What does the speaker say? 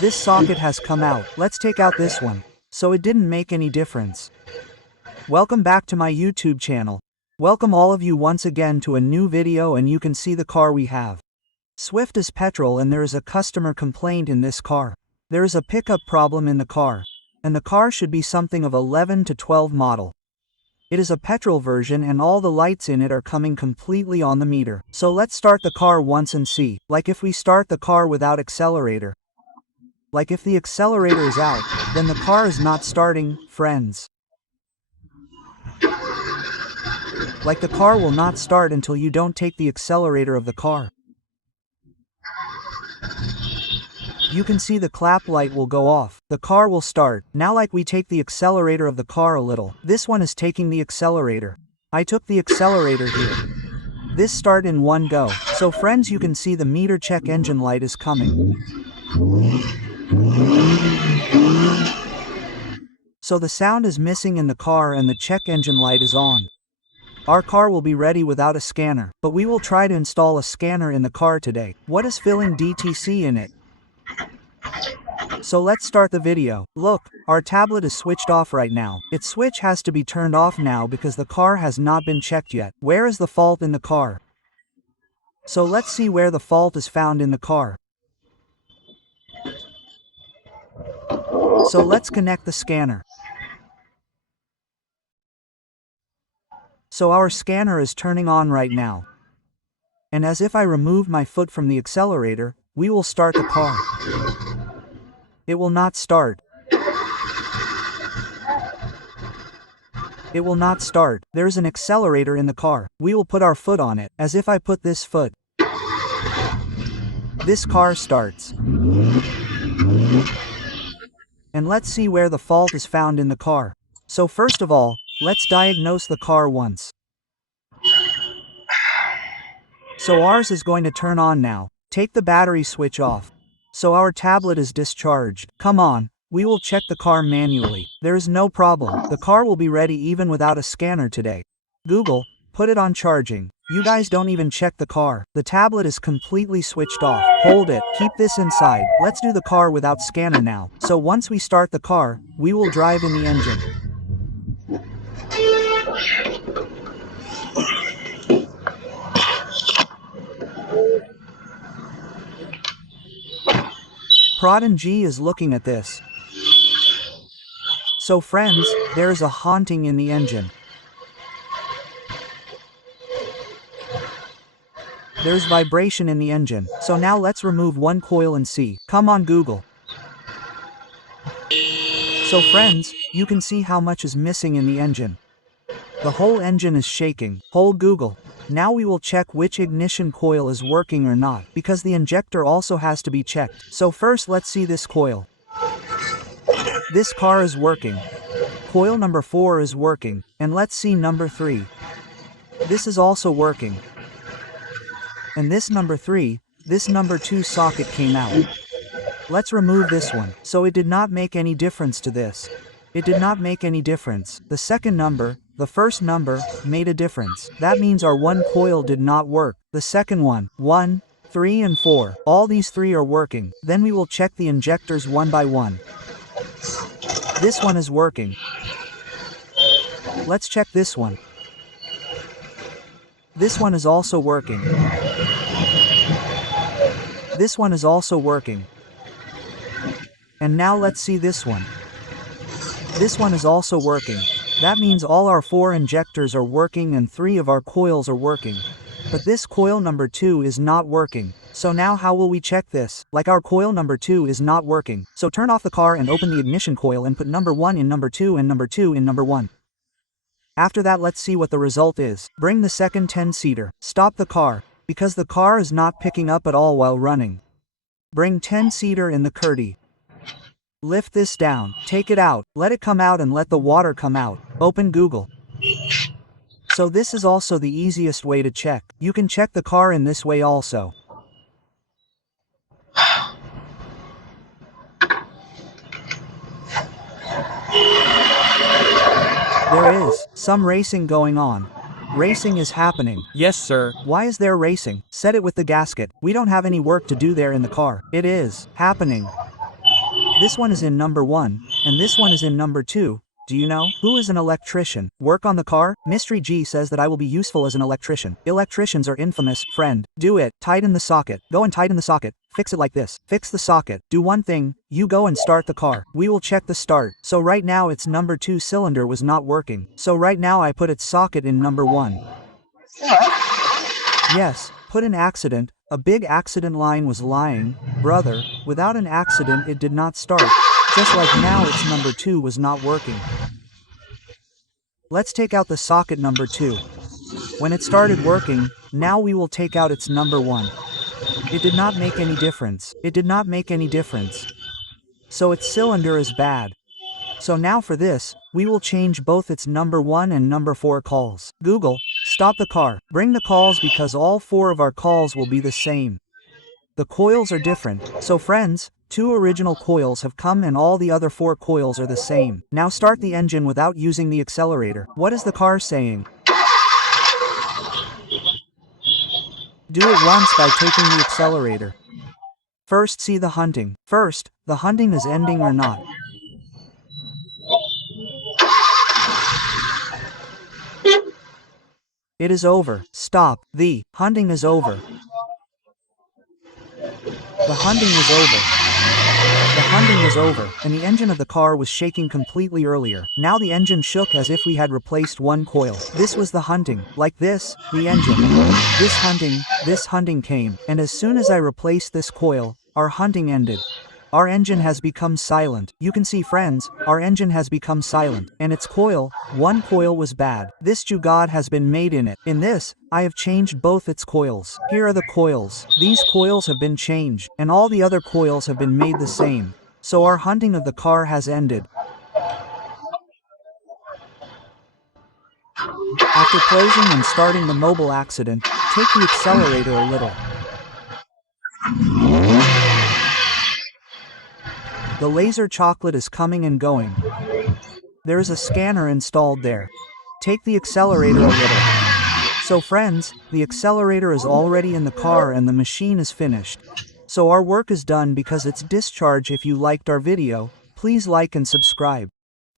This socket has come out. Let's take out this one. So it didn't make any difference. Welcome back to my YouTube channel. Welcome all of you once again to a new video, and you can see the car we have. Swift is petrol, and there is a customer complaint in this car. There is a pickup problem in the car. And the car should be something of 11 to 12 model. It is a petrol version and all the lights in it are coming completely on the meter. So let's start the car once and see. Like if we start the car without accelerator. Like if the accelerator is out, then the car is not starting, friends. Like the car will not start until you don't take the accelerator of the car. You can see the clap light will go off. The car will start. Now like we take the accelerator of the car a little. This one is taking the accelerator. I took the accelerator here. This start in one go. So friends, you can see the meter check engine light is coming. So the sound is missing in the car and the check engine light is on. Our car will be ready without a scanner, but we will try to install a scanner in the car today. What is filling DTC in it? So let's start the video. Look, our tablet is switched off right now. Its switch has to be turned off now because the car has not been checked yet. Where is the fault in the car? So let's see where the fault is found in the car. So let's connect the scanner. So our scanner is turning on right now. And as if I removed my foot from the accelerator, we will start the car. It will not start. It will not start. There's an accelerator in the car. We will put our foot on it. As if I put this foot. This car starts. And let's see where the fault is found in the car. So first of all, let's diagnose the car once. So ours is going to turn on now. Take the battery switch off. So our tablet is discharged. Come on, we will check the car manually. There is no problem. The car will be ready even without a scanner today. Google, put it on charging. You guys don't even check the car. The tablet is completely switched off. Hold it. Keep this inside. Let's do the car without scanner now. So once we start the car, we will drive in the engine. Prodigy is looking at this. So friends, there is a haunting in the engine. There's vibration in the engine. So now let's remove one coil and see. Come on Google. So friends, you can see how much is missing in the engine. The whole engine is shaking. Hold Google. Now we will check which ignition coil is working or not, because the injector also has to be checked. So first let's see this coil. This car is working. Coil number 4 is working. And let's see number 3. This is also working. And this number 3, this number 2 socket came out. Let's remove this one. So it did not make any difference to this. It did not make any difference. The second number, the first number, made a difference. That means our one coil did not work. The second one, 1, 3 and 4. All these 3 are working. Then we will check the injectors one by one. This one is working. Let's check this one. This one is also working. This one is also working. And now let's see this one. This one is also working. That means all our 4 injectors are working and 3 of our coils are working. But this coil number 2 is not working. So now how will we check this? Like our coil number 2 is not working. So turn off the car and open the ignition coil and put number 1 in number 2 and number 2 in number 1. After that, let's see what the result is. Bring the second 10-seater. Stop the car, because the car is not picking up at all while running. Bring 10-seater in the Curdy. Lift this down, take it out, let it come out and let the water come out. Open Google. So this is also the easiest way to check. You can check the car in this way also. There is some racing going on. Racing is happening. Yes, sir. Why is there racing? Set it with the gasket. We don't have any work to do there in the car. It is happening. This one is in number 1, and this one is in number 2. Do you know? Who is an electrician? Work on the car? Mystery G says that I will be useful as an electrician. Electricians are infamous. Friend, do it. Tighten the socket. Go and tighten the socket. Fix it like this. Fix the socket. Do one thing. You go and start the car. We will check the start. So right now its number 2 cylinder was not working. So right now I put its socket in number 1. Yes, put an accident. A big accident line was lying. Brother, without an accident it did not start. Just like now its number 2 was not working. Let's take out the socket number 2. When it started working, now we will take out its number 1. It did not make any difference. It did not make any difference. So its cylinder is bad. So now for this, we will change both its number 1 and number 4 calls. Google, stop the car. Bring the calls because all 4 of our calls will be the same. The coils are different. So friends, 2 original coils have come and all the other 4 coils are the same. Now start the engine without using the accelerator. What is the car saying? Do it once by taking the accelerator. First see the hunting. First, the hunting is ending or not. It is over. Stop. The hunting is over. The hunting is over. The hunting is over, and the engine of the car was shaking completely earlier. Now the engine shook as if we had replaced one coil. This was the hunting. Like this, the engine. This hunting came, and as soon as I replaced this coil, our hunting ended. Our engine has become silent. You can see friends, our engine has become silent, and its coil, one coil was bad. This jugad has been made in it. In this, I have changed both its coils. Here are the coils. These coils have been changed, and all the other coils have been made the same. So our hunting of the car has ended. After closing and starting the mobile accident, take the accelerator a little. The laser chocolate is coming and going. There is a scanner installed there. Take the accelerator a little. So friends, the accelerator is already in the car and the machine is finished. So our work is done because it's discharge. If you liked our video, please like and subscribe.